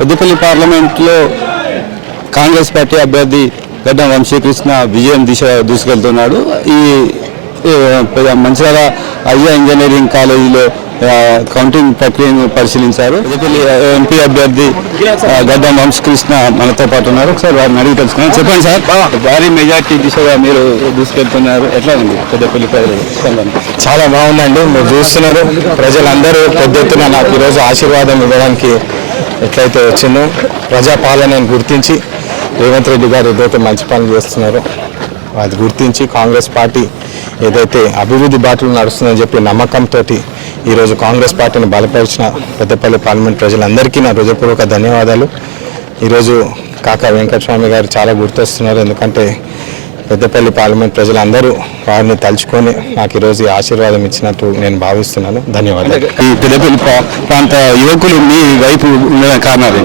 పెద్దపల్లి పార్లమెంట్లో కాంగ్రెస్ పార్టీ అభ్యర్థి గడ్డం వంశీకృష్ణ విజయం దిశ దూసుకెళ్తున్నాడు. ఈ మంచిర్యాల అయ్యా ఇంజనీరింగ్ కాలేజీలో కౌంటింగ్ ప్రక్రియను పరిశీలించారు. పెద్దపల్లి ఎంపీ అభ్యర్థి గడ్డం వంశకృష్ణ మనతో పాటు ఉన్నారు. ఒకసారి వారిని అడిగి తెలుసుకున్నాను చెప్పండి సార్. భారీ మెజార్టీ దిశగా మీరు దూసుకెళ్తున్నారు. ఎట్లా ఉంది పెద్దపల్లి ప్రజలు చాలా బాగుందండి. మీరు చూస్తున్నారు. ప్రజలందరూ పెద్ద ఎత్తున నాకు ఈరోజు ఆశీర్వాదం ఇవ్వడానికి ఎట్లయితే వచ్చిందో ప్రజాపాలనను గుర్తించి రేవంత్ రెడ్డి గారు ఏదైతే మంచి పనులు చేస్తున్నారో అది గుర్తించి కాంగ్రెస్ పార్టీ ఏదైతే అభివృద్ధి బాటలు నడుస్తుందని చెప్పి నమ్మకంతో ఈరోజు కాంగ్రెస్ పార్టీని బలపరిచిన పెద్దపల్లి పార్లమెంట్ ప్రజలందరికీ నా హృదయపూర్వక ధన్యవాదాలు. ఈరోజు కాకా వెంకటస్వామి గారు చాలా గుర్తొస్తున్నారు. ఎందుకంటే పెద్దపల్లి పార్లమెంట్ ప్రజలందరూ వారిని తలుచుకొని నాకు ఈరోజు ఆశీర్వాదం ఇచ్చినట్టు నేను భావిస్తున్నాను. ధన్యవాదాలు. ఈ పెద్దపల్లి ప్రాంత యువకులు మీ వైపు కారణాలు?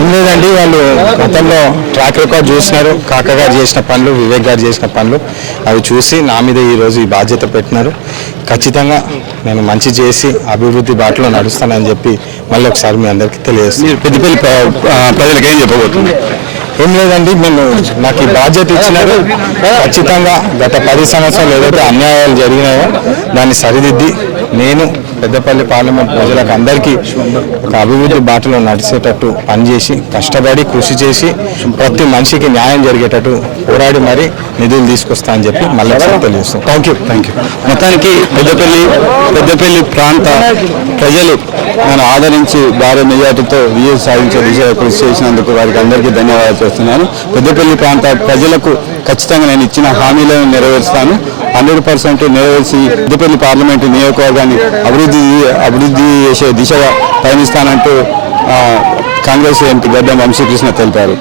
ఏం లేదండి వాళ్ళు గతంలో ట్రాక్ రికార్డ్ చూసినారు. కాక గారు చేసిన పనులు వివేక్ గారు చేసిన పనులు అవి చూసి నా మీద ఈరోజు ఈ బాధ్యత పెట్టినారు. ఖచ్చితంగా నేను మంచి చేసి అభివృద్ధి బాటలో నడుస్తానని చెప్పి మళ్ళీ ఒకసారి మీ అందరికీ తెలియజేస్తాను పెద్దపల్లి ప్రజలకు ఏం చెప్పబోతుంది ఏం లేదండి నేను నాకు ఈ బాధ్యత ఇచ్చినారు. ఖచ్చితంగా గత పది సంవత్సరాలు ఏదైతే అన్యాయాలు జరిగినాయో దాన్ని సరిదిద్ది నేను పెద్దపల్లి పార్లమెంట్ ప్రజలకు అందరికీ ఒక అభివృద్ధి బాటలో నడిచేటట్టు పనిచేసి కష్టపడి కృషి చేసి ప్రతి మనిషికి న్యాయం జరిగేటట్టు పోరాడి మరి నిధులు తీసుకొస్తా అని చెప్పి మళ్ళీ తెలియజేస్తాం థ్యాంక్ యూ థ్యాంక్ యూ మొత్తానికి పెద్దపల్లి పెద్దపల్లి ప్రాంత ప్రజలు నన్ను ఆదరించి భారీ మెజార్టీతో విజయం సాధించే దిశగా కృషి చేసినందుకు వారికి అందరికీ ధన్యవాదాలు చేస్తున్నాను. పెద్దపల్లి ప్రాంత ప్రజలకు ఖచ్చితంగా నేను ఇచ్చిన హామీలను నెరవేరుస్తాను. హండ్రెడ్ పర్సెంట్ నెరవేర్చి పెద్దపల్లి పార్లమెంటు నియోజకవర్గాన్ని అభివృద్ధి అభివృద్ధి చేసే దిశగా పయనిస్తానంటూ ఆ, కాంగ్రెస్ ఎంపీ గడ్డం వంశీకృష్ణ తెలిపారు.